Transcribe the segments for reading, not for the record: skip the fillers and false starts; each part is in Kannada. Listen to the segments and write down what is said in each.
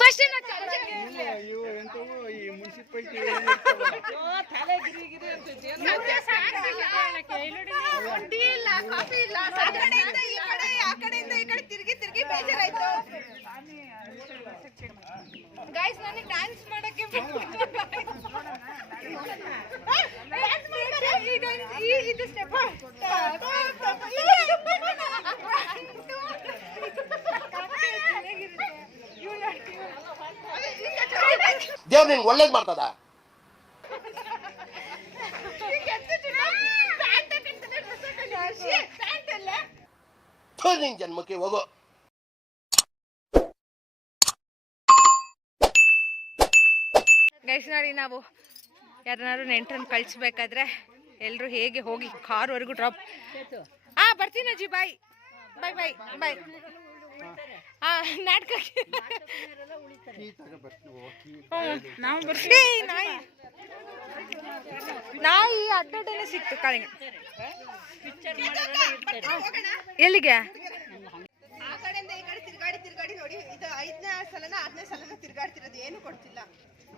ಫಸ್ಟ್ ತಿರುಗಿ ಬೇಜಾರಾಯ್ತು ಗೈಸ್. ನನಗೆ ಡ್ಯಾನ್ಸ್ ಮಾಡಕ್ಕೆ ಇದು ಸ್ಟೆಪ್ ದೇವ್ರು ನಿಂಗೆ ಒಳ್ಳೇದು ಮಾಡ್ತದ. ನಿನ್ ಜನ್ಮಕ್ಕೆ ಹೋಗೋ. ಗೈಸ್ ನೋಡಿ, ನಾವು ಯಾರನ್ನಾರು ನೆಂಟ್ರನ್ನ ಕಳಿಸ್ಬೇಕಾದ್ರೆ ಎಲ್ಲರೂ ಹೇಗೆ ಹೋಗಿ ಕಾರ್ವರೆಗೂ ಡ್ರಾಪ್. ಬರ್ತೀನಿ ಅಜ್ಜಿ, ಬಾಯ್ ಬಾಯ್ ಬಾಯ್ ಬಾಯ್. ನಾಟಕಕ್ಕೆ ನಾವು ಬರ್ತೀವಿ. ನಾಯಿ ಅಡ್ಡಾಡನೆ ಸಿಕ್ತು ಕಾಳಿಂಗ. ಎಲ್ಲಿಗೆ? ಆ ಕಡೆಯಿಂದ ಈ ಕಡೆ ತಿರ್ಗಾಡಿ ನೋಡಿ. ಇದು 5ನೇ ಸಲನ 6ನೇ ಸಲನ ತಿರ್ಗಾಡ್ತಿರೋದು, ಏನು ಕೊಡ್ತಿಲ್ಲ.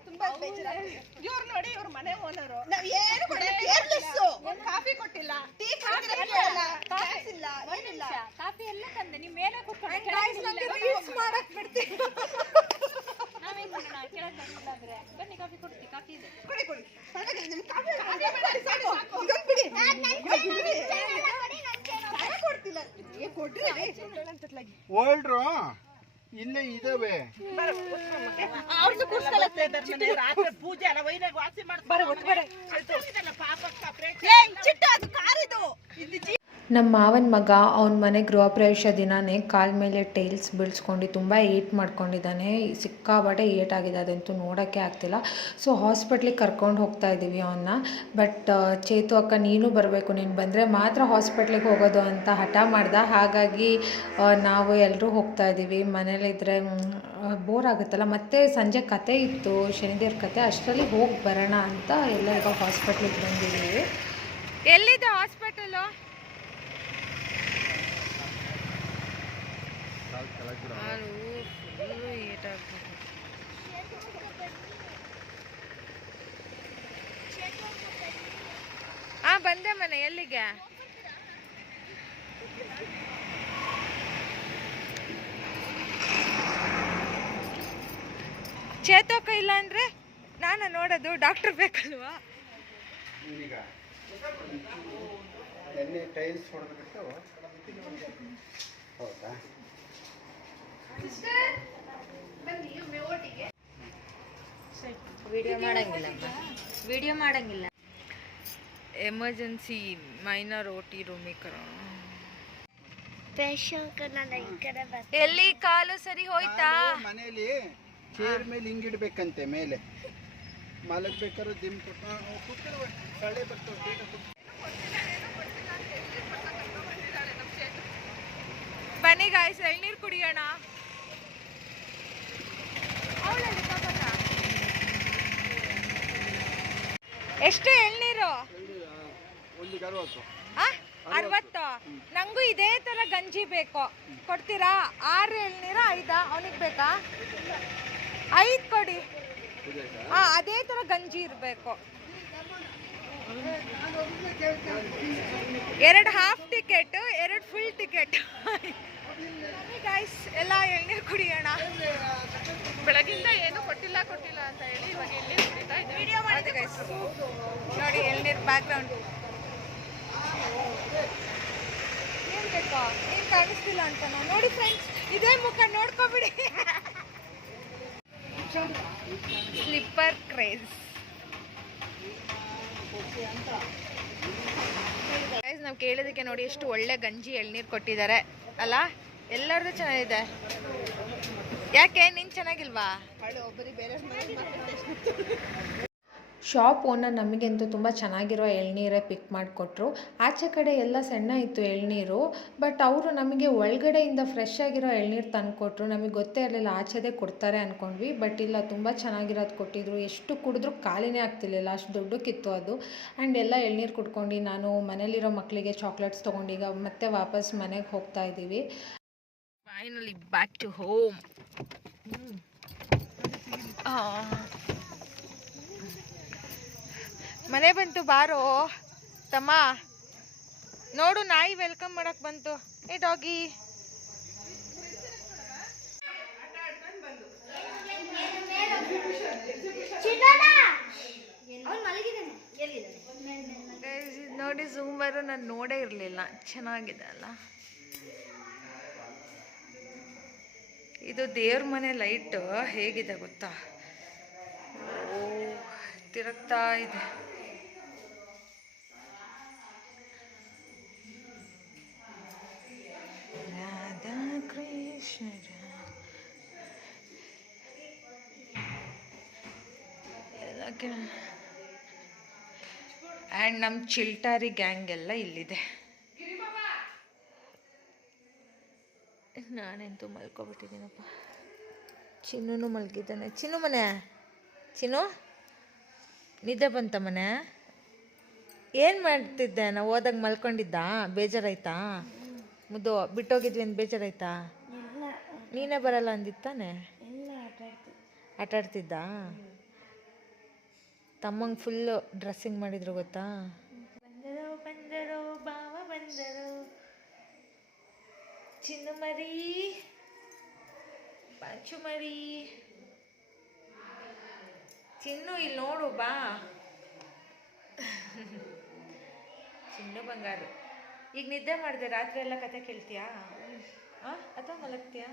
ತುಂಬಾ ಬೇಜಾರಾಗ್ತಿದೆ. ಇವ್ರು ನೋಡಿ, ಇವ್ರ ಮನೆ ಓನರು. ನಾವ್ ಏನು ಕಾಫಿ ಕೊಟ್ಟಿಲ್ಲ, ಟೀ ಕೊಟ್ಟಿಲ್ಲ, ಏನಿಲ್ಲ. ಕಾಫಿ ಎಲ್ಲ ತಂದೆ ನೀವು ಮೇಲೆ ಕೂತ್ಕೊಂಡು ಮಾಡಕ್ ಬಿಡ್ತೀವಿ. ಬನ್ನಿ ಕಾಫಿ ಕೊಡ್ತೀವಿ. ಕಾಫಿ ಇದೆ, ಕೊಡಿ ಕೊಡಿ. ಓಲ್ಡ್ರು ಇಲ್ಲೇ ಇದಾವೆ. ಪೂಜೆ ಅಲ್ಲ, ವೈನಾಗ ವಾಸಿ ಮಾಡ್ತಾರೆ. ನಮ್ಮ ಮಾವನ ಮಗ ಅವನ ಮನೆ ಗೃಹ ಪ್ರವೇಶ ದಿನವೇ ಕಾಲ ಮೇಲೆ ಟೈಲ್ಸ್ ಬೀಳ್ಸ್ಕೊಂಡು ತುಂಬ ಏಟ್ ಮಾಡ್ಕೊಂಡಿದ್ದಾನೆ. ಸಿಕ್ಕಾಬಟ್ಟೆ ಏಟಾಗಿದೆ, ಅದಂತೂ ನೋಡೋಕ್ಕೆ ಆಗ್ತಿಲ್ಲ. ಸೊ ಹಾಸ್ಪಿಟ್ಲಿಗೆ ಕರ್ಕೊಂಡು ಹೋಗ್ತಾ ಇದ್ದೀವಿ ಅವನ್ನ. ಬಟ್ ಚೇತು ಅಕ್ಕ ನೀನು ಬರಬೇಕು, ನೀನು ಬಂದರೆ ಮಾತ್ರ ಹಾಸ್ಪಿಟ್ಲಿಗೆ ಹೋಗೋದು ಅಂತ ಹಠ ಮಾಡ್ದೆ. ಹಾಗಾಗಿ ನಾವು ಎಲ್ಲರೂ ಹೋಗ್ತಾ ಇದ್ದೀವಿ. ಮನೇಲಿದ್ದರೆ ಬೋರ್ ಆಗುತ್ತಲ್ಲ. ಮತ್ತು ಸಂಜೆ ಕತೆ ಇತ್ತು, ಶನಿದೇವ್ರ ಕತೆ, ಅಷ್ಟರಲ್ಲಿ ಹೋಗಿ ಬರೋಣ ಅಂತ ಎಲ್ಲ ಈಗ ಹಾಸ್ಪಿಟ್ಲಿಗೆ ಬಂದಿದ್ದೀವಿ. ಎಲ್ಲಿದೆ ಹಾಸ್ಪಿಟಲು? ಬಂದೆ ಮನೆ. ಎಲ್ಲಿಗೆ? ಚೇತೋಕ ಇಲ್ಲ ಅಂದ್ರೆ ನಾನು ನೋಡೋದು, ಡಾಕ್ಟರ್ ಬೇಕಲ್ವಾ? ಟೈಲ್ಸ್ ಹೊಡೆದ್ಬಿಟ್ಟು ಹೌದಾ? ವಿಡಿಯೋ ಮಾಡಂಗಿಲ್ಲ. ಎಮರ್ಜೆನ್ಸಿ ಮೈನರ್ ಓಟಿ ರೂಮಿಗೆ ಎಲ್ಲಿ ಕಾಲು ಸರಿ ಹೋಯ್ತಾ? ಮನೇಲಿ ಚೇರ್ ಮೇಲೆ ಹಿಂಗಿಡ್ಬೇಕಂತೆ, ಮೇಲೆ ಮಲಗ್ಬೇಕಾದ್ರೆ ದಿಮ್ ಸೊಳ್ಳೆ ಬರ್ತವೆ. ಬನ್ನಿ ಗಾಯ್ಸ್, ಎಳ್ನೀರು ಕುಡಿಯೋಣ. ಎಷ್ಟು ಎಳ್ನೀರು? 60. ನಂಗೂ ಇದೇ ತರ ಗಂಜಿ ಬೇಕು, ಕೊಡ್ತೀರಾ? 6 ಎಳ್ನೀರ 5? ಅವನಿಗೆ ಬೇಕಾ? 5 ಕೊಡಿ. ಅದೇ ತರ ಗಂಜಿ ಇರಬೇಕು. 2 half ticket, 2 full ticket. Guys ಎಲ್ಲ ಎಳ್ನೀರು ಕುಡಿಯೋಣ. ಬೆಳಗಿಂದ ಏನು ಕೊಟ್ಟಿಲ್ಲ ಅಂತ ಹೇಳಿ ಇವಾಗ ಎಳ್ನೀರು ಕುಡಿತಾ ಇದ್ದೀವಿ. ವಿಡಿಯೋ ಮಾಡಿದೆ ಗೈಸ್ ನೋಡಿ, ಎಳ್ನೀರು ಬ್ಯಾಕ್ ಗ್ರೌಂಡ್. ಏನ್ ಬೇಕಾ? ಏನ್ ಕಾಣಿಸ್ತಿಲ್ಲ ಅಂತ ನೋಡಿ ಫ್ರೆಂಡ್ಸ್, ಇದೇ ಮುಖ ನೋಡ್ಕೊಬಿಡಿ. Slipper craze. ನಾವು ಕೇಳಿದಕ್ಕೆ ನೋಡಿ ಎಷ್ಟು ಒಳ್ಳೆ ಗಂಜಿ ಎಳ್ನೀರು ಕೊಟ್ಟಿದ್ದಾರೆ ಅಲ್ಲ. ಎಲ್ಲರದು ಚೆನ್ನಾಗಿದೆ. ಯಾಕೆ ನೀನು ಚೆನ್ನಾಗಿಲ್ವಾ? ಶಾಪ್ ಓನರ್ ನಮಗಂತೂ ತುಂಬ ಚೆನ್ನಾಗಿರೋ ಎಳ್ನೀರೇ ಪಿಕ್ ಮಾಡಿಕೊಟ್ರು. ಆಚೆ ಕಡೆ ಎಲ್ಲ ಸಣ್ಣ ಇತ್ತು ಎಳ್ನೀರು, ಬಟ್ ಅವರು ನಮಗೆ ಒಳಗಡೆಯಿಂದ ಫ್ರೆಶ್ ಆಗಿರೋ ಎಳ್ನೀರು ತಂದುಕೊಟ್ರು. ನಮಗೆ ಗೊತ್ತೇ ಇರಲಿಲ್ಲ ಆಚೆದೇ ಕೊಡ್ತಾರೆ ಅಂದ್ಕೊಂಡ್ವಿ, ಬಟ್ ಇಲ್ಲ, ತುಂಬ ಚೆನ್ನಾಗಿರೋದು ಕೊಟ್ಟಿದ್ರು. ಎಷ್ಟು ಕುಡಿದ್ರೂ ಖಾಲಿನೇ ಆಗ್ತಿರ್ಲಿಲ್ಲ, ಅಷ್ಟು ದೊಡ್ಡಕ್ಕಿತ್ತು ಅದು. ಆ್ಯಂಡ್ ಎಲ್ಲ ಎಳ್ನೀರು ಕುಡ್ಕೊಂಡು ನಾನು ಮನೇಲಿರೋ ಮಕ್ಕಳಿಗೆ ಚಾಕ್ಲೇಟ್ಸ್ ತೊಗೊಂಡು ಈಗ ಮತ್ತೆ ವಾಪಸ್ ಮನೆಗೆ ಹೋಗ್ತಾ ಇದ್ದೀವಿ. Finally back to home. ಮನೆ ಬಂತು ಬಾರೋ ತಮ್ಮ. ನೋಡು ನಾಯಿ ವೆಲ್ಕಮ್ ಮಾಡಕ್ ಬಂತು. ಏ ಡಾಗಿ. ನೋಡಿ ಝೂಮರು ನಾನು ನೋಡೇ ಇರಲಿಲ್ಲ. ಚೆನ್ನಾಗಿದೆ ಅಲ್ಲ. ಇದು ದೇವ್ರ ಮನೆ ಲೈಟ್ ಹೇಗಿದೆ ಗೊತ್ತಾ? ಓ ತಿರುಗ್ತಾ ಇದೆ. ರಾಧಾ ಕೃಷ್ಣರ ಆ್ಯಂಡ್ ನಮ್ಮ ಚಿಲ್ಟಾರಿ ಗ್ಯಾಂಗ್ ಎಲ್ಲ ಇಲ್ಲಿದೆ. ನಾನೆಂತೂ ಮಲ್ಕೊಬಿಟ್ಟಿದ್ದೀನಪ್ಪ. ಚಿನ್ನೂ ಮಲಗಿದ್ದಾನೆ. ಚಿನ್ನು ಮನೆ, ಚಿನ್ನು ನಿದ್ದೆ ಬಂತ ಮನೆ? ಏನು ಮಾಡ್ತಿದ್ದೆ? ನಾವು ಹೋದಾಗ ಮಲ್ಕೊಂಡಿದ್ದ? ಬೇಜಾರಾಯ್ತಾ? ಮುದ್ದು ಬಿಟ್ಟೋಗಿದ್ವಿ ಅಂತ ಬೇಜಾರಾಯ್ತಾ? ನೀನೇ ಬರಲ್ಲ ಅಂದಿತ್ತಾನೆ? ಆಟ ಆಡ್ತಿದ್ದ? ತಮ್ಮಂಗೆ ಫುಲ್ಲು ಡ್ರೆಸ್ಸಿಂಗ್ ಮಾಡಿದ್ರು ಗೊತ್ತಾ? ಬಂದರೋ ಬಂದರೋ ಬಾವ ಬಂದರೋ ಚಿನ್ನು ಮರಿ, ಬಾಚು ಮರಿ. ಚಿನ್ನು ಇಲ್ಲಿ ನೋಡು ಬಾ. ಚಿನ್ನು ಬಂಗಾರು. ಈಗ ನಿದ್ದೆ ಮಾಡಿದೆ, ರಾತ್ರಿ ಎಲ್ಲ ಕತೆ ಕೇಳ್ತೀಯಾ ಅಥವಾ ಮಲಗ್ತೀಯಾ?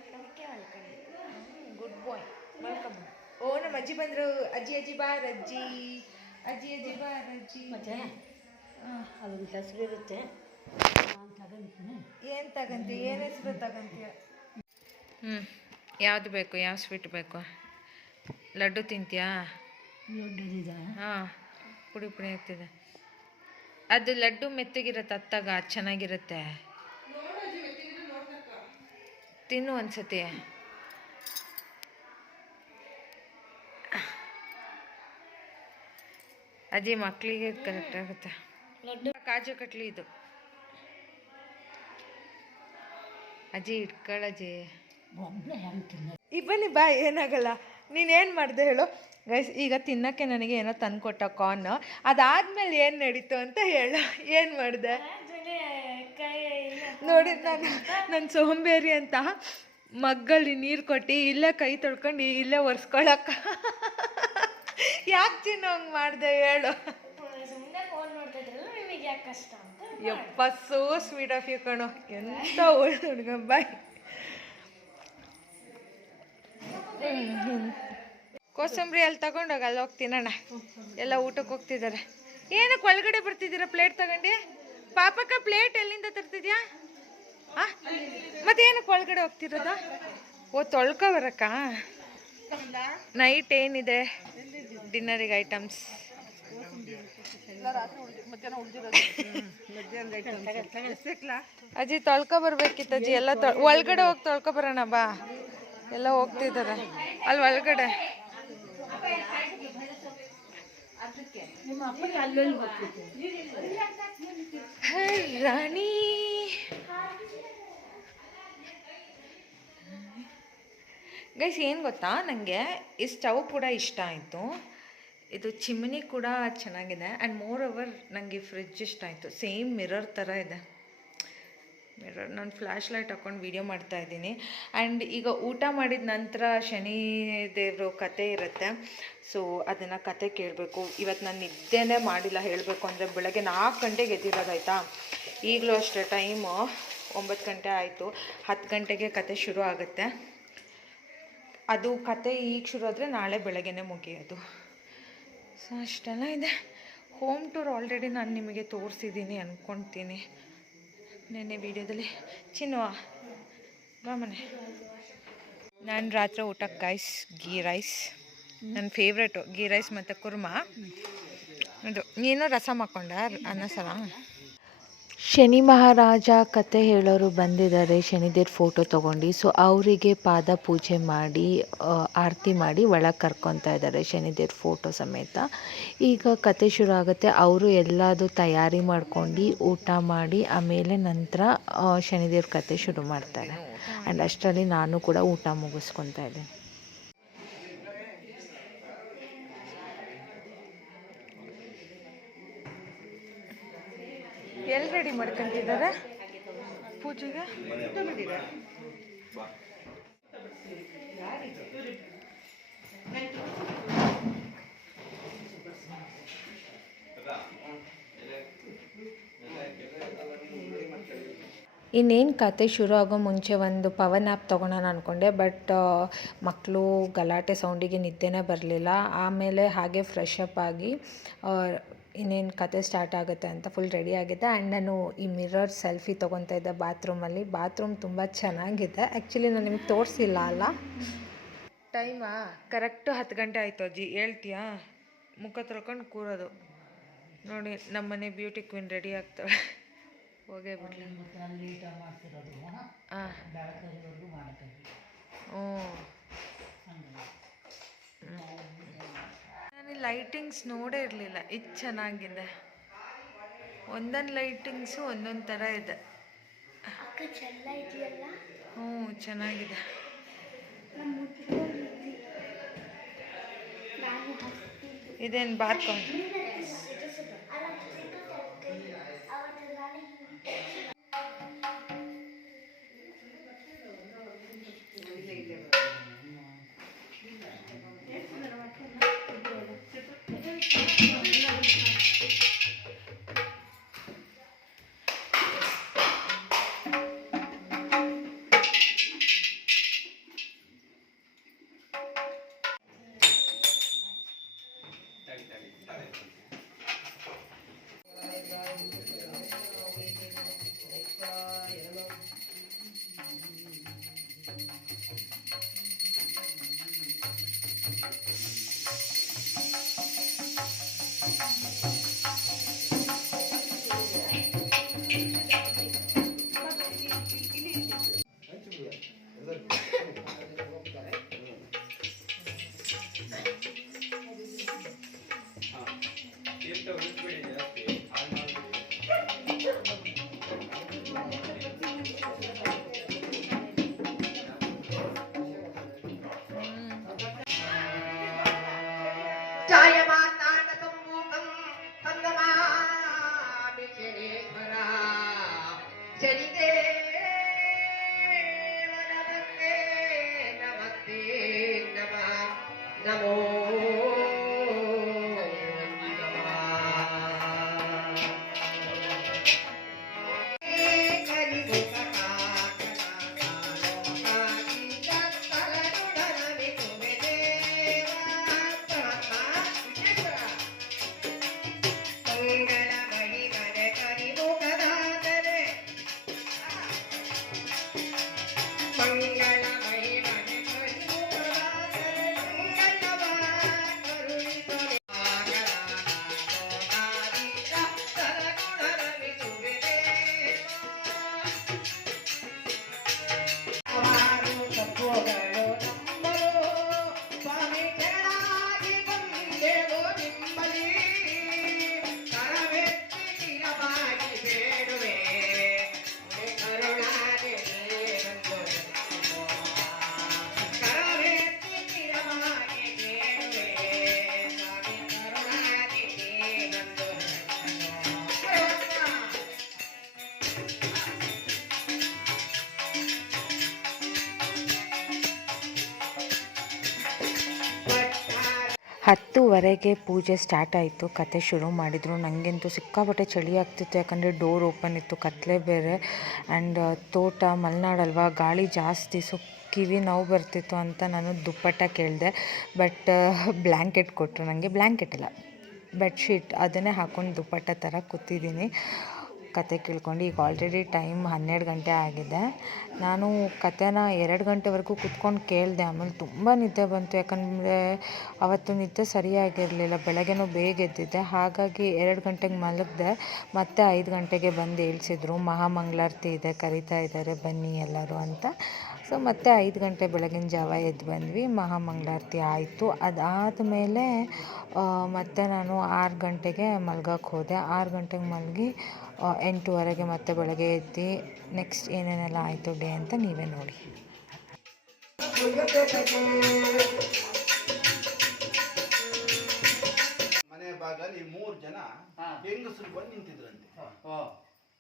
ಗುಡ್ ಬಾಯ್, ಮಲ್ಕಮ್ಮ. ಓ ನಮ್ಮ ಅಜ್ಜಿ ಬಂದರು. ಅಜ್ಜಿ ಅಜ್ಜಿ ಬಾರ್ ಅಜ್ಜಿ, ಅಜ್ಜಿ ಅಜ್ಜಿ ಬಾರ್ ಅಜ್ಜಿ. ಅದೊಂದು ಹೆಸರು ಇರುತ್ತೆ. ಏನು ತಗಂತೀಯ? ಏನು ಹೆಸರು ತಗಂತೀಯ? ಯಾವುದು ಬೇಕು? ಯಾವ ಸ್ವೀಟ್ ಬೇಕು? ಲಡ್ಡು ತಿಂತೀಯಾ? ಹಾಂ, ಪುಡಿ ಪುಡಿ ಆಗ್ತಿದೆ. ಅದು ಲಡ್ಡು ಮೆತ್ತಗಿರುತ್ತೆ, ಅತ್ತಾಗ ಅದು ಚೆನ್ನಾಗಿರುತ್ತೆ. ತಿನ್ನು ಒಂದ್ಸತಿ. ಅಜ್ಜಿ ಮಕ್ಕಳಿಗೆ ಕರೆಕ್ಟ್ ಆಗುತ್ತೆ. ಲಡ್ಡು ಕಾಜು ಕಟ್ಲಿ ಇದು. ಅಜ್ಜಿ ಇಟ್ಕೊಳ್ಳಜ್ಜಿ. ಈ ಬನ್ನಿ ಬಾ, ಏನಾಗಲ್ಲ. ನೀನೇನು ಮಾಡಿದೆ ಹೇಳು ಗೈಸ್? ಈಗ ತಿನ್ನೋಕ್ಕೆ ನನಗೆ ಏನೋ ತಂದುಕೊಟ್ಟ ಕಾರ್ನ್. ಅದಾದಮೇಲೆ ಏನು ನಡೀತು ಅಂತ ಹೇಳು. ಏನು ಮಾಡಿದೆ ನೋಡಿ? ನನ್ನ ಸೋಂಬೇರಿ ಅಂತ ಮಗ್ಗಲ್ಲಿ ನೀರು ಕೊಟ್ಟು ಇಲ್ಲೇ ಕೈ ತೊಳ್ಕೊಂಡು ಇಲ್ಲೇ ಒರೆಸ್ಕೊಳಕ್ಕ. ಯಾಕೆ ಚಿನ್ನ ಹಂಗೆ ಮಾಡಿದೆ ಹೇಳು? ಯಪ್ಪ, ಸೋ ಸ್ವೀಟ್ ಆಫ್ ಯು ಕಣೋ. ಎಂತ ಒಳ್ಳೆ ಹುಡುಗ. ಬಾಯ್. ಕೋಸಂಬರಿ ಅಲ್ಲಿ ತಗೊಂಡೋಗ, ಅಲ್ಲಿ ಹೋಗ್ತೀನಣ್ಣ. ಎಲ್ಲ ಊಟಕ್ಕೆ ಹೋಗ್ತಿದ್ದಾರೆ. ಏನಕ್ಕೆ ಒಳಗಡೆ ಬರ್ತಿದ್ದೀರಾ? ಪ್ಲೇಟ್ ತಗೊಂಡು ಪಾಪಕ್ಕ ಪ್ಲೇಟ್ ಎಲ್ಲಿಂದ ತರ್ತಿದ್ಯಾ? ಹಾಂ, ಮತ್ತೇನಕ್ಕೆ ಒಳಗಡೆ ಹೋಗ್ತಿರೋದ? ಓ, ತೊಳ್ಕೊ ಬರಕ್ಕ. ನೈಟ್ ಏನಿದೆ ಡಿನ್ನರಿಗೆ ಐಟಮ್ಸ್? ಅಜ್ಜಿ ತೊಳ್ಕೊ ಬರ್ಬೇಕಿತ್ತು ಅಜ್ಜಿ. ಎಲ್ಲ ಒಳಗಡೆ ಹೋಗಿ ತೊಳ್ಕೊ ಬರೋಣ ಬಾ. ಎಲ್ಲ ಹೋಗ್ತಿದ್ದಾರೆ ಅಲ್ಲಿ ಒಳಗಡೆ. ರಾಣಿ ಗೈಸ್, ಏನು ಗೊತ್ತಾ, ನನಗೆ ಈ ಸ್ಟವ್ ಕೂಡ ಇಷ್ಟ ಆಯಿತು. ಇದು ಚಿಮ್ನಿ ಕೂಡ ಚೆನ್ನಾಗಿದೆ. ಆ್ಯಂಡ್ ಮೋರ್ ಓವರ್ ನನಗೆ ಫ್ರಿಡ್ಜ್ ಇಷ್ಟ ಆಯಿತು. ಸೇಮ್ ಮಿರರ್ ಥರ ಇದೆ ಮಿರರ್. ನಾನು ಫ್ಲ್ಯಾಶ್ ಲೈಟ್ ಹಾಕ್ಕೊಂಡು ವೀಡಿಯೋ ಮಾಡ್ತಾಯಿದ್ದೀನಿ. ಆ್ಯಂಡ್ ಈಗ ಊಟ ಮಾಡಿದ ನಂತರ ಶನಿ ದೇವರು ಕತೆ ಇರುತ್ತೆ. ಸೊ ಅದನ್ನು ಕತೆ ಕೇಳಬೇಕು. ಇವತ್ತು ನಾನು ನಿದ್ದೆನೇ ಮಾಡಿಲ್ಲ ಹೇಳಬೇಕು ಅಂದರೆ. ಬೆಳಗ್ಗೆ 4 ಗಂಟೆಗೆ ಎದ್ದಿರೋದಾಯ್ತಾ. ಈಗಲೂ ಅಷ್ಟೇ ಟೈಮು 9 ಗಂಟೆ ಆಯಿತು. 10 ಗಂಟೆಗೆ ಕತೆ ಶುರು ಆಗುತ್ತೆ. ಅದು ಕತೆ ಈಗ ಶುರು ಆದರೆ ನಾಳೆ ಬೆಳಗ್ಗೆನೇ ಮುಗಿಯೋದು. ಸೊ ಅಷ್ಟೆಲ್ಲ ಇದೆ. ಹೋಮ್ ಟೂರ್ ಆಲ್ರೆಡಿ ನಾನು ನಿಮಗೆ ತೋರಿಸಿದ್ದೀನಿ ಅಂದ್ಕೊಳ್ತೀನಿ ನೆನ್ನೆ ವೀಡಿಯೋದಲ್ಲಿ. ಚಿನ್ನುವ ಬಾ ಮನೆ. ನಾನು ರಾತ್ರಿ ಊಟಕ್ಕೆ ಗೈಸ್ ಗೀ ರೈಸ್, ನನ್ನ ಫೇವ್ರೇಟು ಗೀ ರೈಸ್ ಮತ್ತು ಕುರ್ಮಾ. ಅದು ನೀನು ರಸಮ್ ಹಾಕ್ಕೊಂಡ ಅನ್ನ ಸಾರ. ಶನಿ ಮಹಾರಾಜ ಕತೆ ಹೇಳೋರು ಬಂದಿದ್ದಾರೆ, ಶನಿದೇವ್ರ ಫೋಟೋ ತೊಗೊಂಡು. ಸೊ ಅವರಿಗೆ ಪಾದ ಪೂಜೆ ಮಾಡಿ ಆರತಿ ಮಾಡಿ ಒಳಗೆ ಕರ್ಕೊತಾ ಇದ್ದಾರೆ ಶನಿದೇವ್ರ ಫೋಟೋ ಸಮೇತ. ಈಗ ಕತೆ ಶುರು ಆಗುತ್ತೆ. ಅವರು ಎಲ್ಲದು ತಯಾರಿ ಮಾಡ್ಕೊಂಡು ಊಟ ಮಾಡಿ ಆಮೇಲೆ ನಂತರ ಶನಿದೇವ್ರ ಕತೆ ಶುರು ಮಾಡ್ತಾರೆ. ಆ್ಯಂಡ್ ಅಷ್ಟರಲ್ಲಿ ನಾನು ಕೂಡ ಊಟ ಮುಗಿಸ್ಕೊತಾ ಇದ್ದೀನಿ. ಎಲ್ಲಿ ರೆಡಿ ಮಾಡ್ಕೊಂತಿದ್ದಾರೆ ಪೂಜೆಗೆ? ಇನ್ನೇನು ಕತೆ ಶುರು ಆಗೋ ಮುಂಚೆ ಒಂದು ಪವರ್ ಆ್ಯಪ್ ತೊಗೊಳೋಣ ಅಂದ್ಕೊಂಡೆ, ಬಟ್ ಮಕ್ಕಳು ಗಲಾಟೆ ಸೌಂಡಿಗೆ ನಿದ್ದೆನೇ ಬರಲಿಲ್ಲ. ಆಮೇಲೆ ಹಾಗೆ ಫ್ರೆಶ್ ಅಪ್ ಆಗಿ ಇನ್ನೇನು ಕತೆ ಸ್ಟಾರ್ಟ್ ಆಗುತ್ತೆ ಅಂತ ಫುಲ್ ರೆಡಿ ಆಗಿದ್ದೆ. ಆ್ಯಂಡ್ ನಾನು ಈ ಮಿರರ್ ಸೆಲ್ಫಿ ತೊಗೊತಾ ಇದ್ದೆ ಬಾತ್ರೂಮಲ್ಲಿ. ಬಾತ್ರೂಮ್ ತುಂಬ ಚೆನ್ನಾಗಿದೆ. ಆ್ಯಕ್ಚುಲಿ ನಾನು ನಿಮಗೆ ತೋರಿಸಿಲ್ಲ ಅಲ್ಲ. ಟೈಮಾ ಕರೆಕ್ಟು 10 ಗಂಟೆ ಆಯಿತು ಅಜ್ಜಿ. ಹೇಳ್ತೀಯಾ? ಮುಖ ತೊಳ್ಕೊಂಡು ಕೂರೋದು ನೋಡಿ. ನಮ್ಮನೆ ಬ್ಯೂಟಿ ಕ್ವೀನ್ ರೆಡಿ ಆಗ್ತಾಳೆ. ಹೋಗೇ ಬಿಡ್ಲಿ. ಹಾಂ, ನಾನು ಲೈಟಿಂಗ್ಸ್ ನೋಡೇ ಇರಲಿಲ್ಲ. ಇದು ಚೆನ್ನಾಗಿದೆ. ಒಂದೊಂದು ಲೈಟಿಂಗ್ಸು ಒಂದೊಂದು ಥರ ಇದೆ. ಹ್ಞೂ, ಚೆನ್ನಾಗಿದೆ. ಇದೇನು ಬಾರ್ಕೊಂಡು ಹತ್ತುವರೆಗೆ ಪೂಜೆ ಸ್ಟಾರ್ಟ್ ಆಯಿತು. ಕತೆ ಶುರು ಮಾಡಿದರು. ನನಗಂತೂ ಸಿಕ್ಕಾಪಟ್ಟೆ ಚಳಿ ಆಗ್ತಿತ್ತು, ಯಾಕಂದರೆ ಡೋರ್ ಓಪನ್ ಇತ್ತು, ಕತ್ಲೆ ಬೇರೆ. ಆ್ಯಂಡ್ ತೋಟ ಮಲೆನಾಡಲ್ವಾ, ಗಾಳಿ ಜಾಸ್ತಿ. ಸೊ ಕಿವಿ ನೋವು ಬರ್ತಿತ್ತು ಅಂತ ನಾನು ದುಪ್ಪಟ್ಟ ಕೇಳಿದೆ. ಬಟ್ ಬ್ಲ್ಯಾಂಕೆಟ್ ಕೊಟ್ಟರು ನನಗೆ. ಬ್ಲ್ಯಾಂಕೆಟ್ ಅಲ್ಲ, ಬೆಡ್ಶೀಟ್, ಅದನ್ನೇ ಹಾಕ್ಕೊಂಡು ದುಪ್ಪಟ್ಟ ಥರ ಕೂತಿದ್ದೀನಿ ಕತೆ ಕೇಳ್ಕೊಂಡು. ಈಗ ಆಲ್ರೆಡಿ ಟೈಮ್ 12 ಗಂಟೆ ಆಗಿದೆ. ನಾನು ಕತೆನ 2 ಗಂಟೆವರೆಗೂ ಕೂತ್ಕೊಂಡು ಕೇಳಿದೆ. ಆಮೇಲೆ ತುಂಬ ನಿದ್ದೆ ಬಂತು, ಯಾಕಂದರೆ ಅವತ್ತು ನಿದ್ದೆ ಸರಿಯಾಗಿರಲಿಲ್ಲ. ಬೆಳಗ್ಗೆನೂ ಬೇಗ ಎದ್ದಿದ್ದೆ, ಹಾಗಾಗಿ 2 ಗಂಟೆಗೆ ಮಲಗಿದೆ. ಮತ್ತೆ 5 ಗಂಟೆಗೆ ಬಂದು ಏಳಿಸಿದ್ರು. ಮಹಾಮಂಗಳಾರತಿ ಇದೆ, ಕರಿತಾ ಇದ್ದಾರೆ ಬನ್ನಿ ಎಲ್ಲರೂ ಅಂತ. ಸೊ ಮತ್ತೆ 5 ಗಂಟೆ ಬೆಳಗಿನ ಜಾವ ಎದ್ದು ಬಂದ್ವಿ. ಮಹಾಮಂಗಳಾರತಿ ಆಯಿತು. ಅದಾದಮೇಲೆ ಮತ್ತೆ ನಾನು 6 ಗಂಟೆಗೆ ಮಲ್ಗಕ್ಕೆ ಹೋದೆ. 6 ಗಂಟೆಗೆ ಮಲಗಿ 8:30ಗೆ ಮತ್ತೆ ಬೆಳಗ್ಗೆ ಎದ್ದು ನೆಕ್ಸ್ಟ್ ಏನೇನೆಲ್ಲ ಆಯಿತು ಡೇ ಅಂತ ನೀವೇ ನೋಡಿ. ಮನೆ ಭಾಗದಲ್ಲಿ 3 ಜನ ಹೆಂಗಸರು ಬಂದು ನಿಂತಿದ್ರಂತೆ.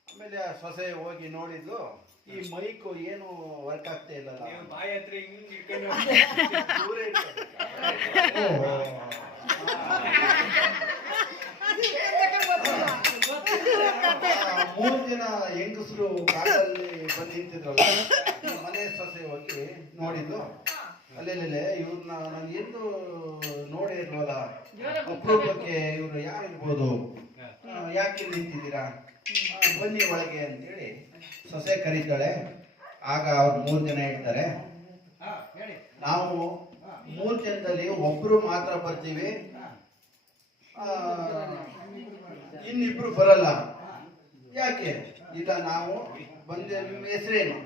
ಆಮೇಲೆ ಆ ಸೊಸೆ ಹೋಗಿ ನೋಡಿದ್ಲು, ಈ ಮೈಕು ಏನು ವರ್ಕ್ ಆಗ್ತಾ ಇಲ್ಲಲ್ಲ. ದೂರ ಇರ್ತದೆ. ಓಹೋ. ಆ, 3 ಜನ ಹೆಂಗಸರು ಕಾರಲ್ಲಿ ಬಂದು ನಿಂತಿದ್ರಲ್ಲ, ಈ ಮನೆ ಸೊಸೆ ಹೋಗಿ ನೋಡಿದ್ಲು. ಅಲ್ಲೆಲ್ಲೆಲೆ ಇವ್ರನ್ನ ನಾನು ಎಂದು ನೋಡೇ ಇಲ್ವಲ್ಲ, ಅಪರೂಪಕ್ಕೆ ಇವ್ರು ಯಾರಿರ್ಬೋದು, ಯಾಕೆ ಇಲ್ಲಿ ನಿಂತಿದ್ದೀರಾ, ಬನ್ನಿ ಒಳಗೆ ಅಂತೇಳಿ ಸೊಸೆ ಕರೀತಾಳೆ. ಆಗ ಅವ್ರು 3 ಜನ ಹೇಳ್ತಾರೆ, ನಾವು 3 ಜನದಲ್ಲಿ ಒಬ್ರು ಮಾತ್ರ ಬರ್ತೀವಿ, ಇನ್ನಿಬ್ರು ಬರಲ್ಲ. ಯಾಕೆ? ಇಲ್ಲ, ನಾವು ಬಂದ, ನಿಮ್ಮ ಹೆಸರೇನು?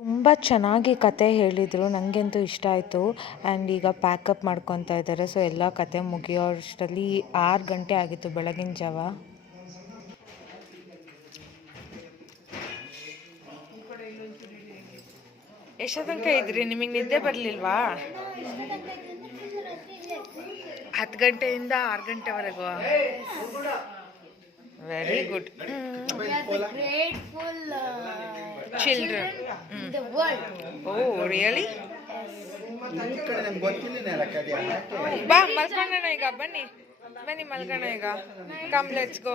ತುಂಬ ಚೆನ್ನಾಗಿ ಕತೆ ಹೇಳಿದರು, ನನಗಂತೂ ಇಷ್ಟ ಆಯಿತು. ಆ್ಯಂಡ್ ಈಗ ಪ್ಯಾಕಪ್ ಮಾಡ್ಕೊತಾ ಇದ್ದಾರೆ. ಸೊ ಎಲ್ಲ ಕತೆ ಮುಗಿಯೋಷ್ಟರಲ್ಲಿ 6 ಗಂಟೆ ಆಗಿತ್ತು, ಬೆಳಗಿನ ಜಾವ. ಎಷ್ಟೋ ತನಕ ಇದ್ರಿ? ನಿಮಗೆ ನಿದ್ದೆ ಬರಲಿಲ್ವಾ? 10 ಗಂಟೆಯಿಂದ 6 ಗಂಟೆವರೆಗೂ. Very good. Grateful children. in the world. Oh really? ಈ ಕಡೆ ನಮ್ಗೆ ಗೊತ್ತಿಲ್ಲ ಕಡೆ. ಬಾ ಮಲ್ಕೊಳ್ಳೋಣ ಈಗ, ಬನ್ನಿ ಬನ್ನಿ ಮಲ್ಗೋಣ ಈಗ. Come let's go.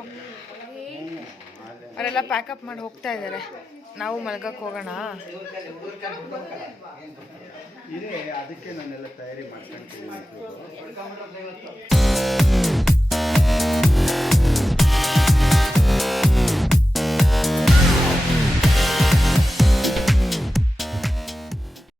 ಅವರೆಲ್ಲ ಪ್ಯಾಕಪ್ ಮಾಡಿ ಹೋಗ್ತಾ ಇದ್ದಾರೆ, ನಾವು ಮಲ್ಗಕ್ಕೆ ಹೋಗೋಣ. ಇದೆ, ಅದಕ್ಕೆ ನಾನೆಲ್ಲ ತಯಾರಿ ಮಾಡ್ಕೊಂತೀನಿ.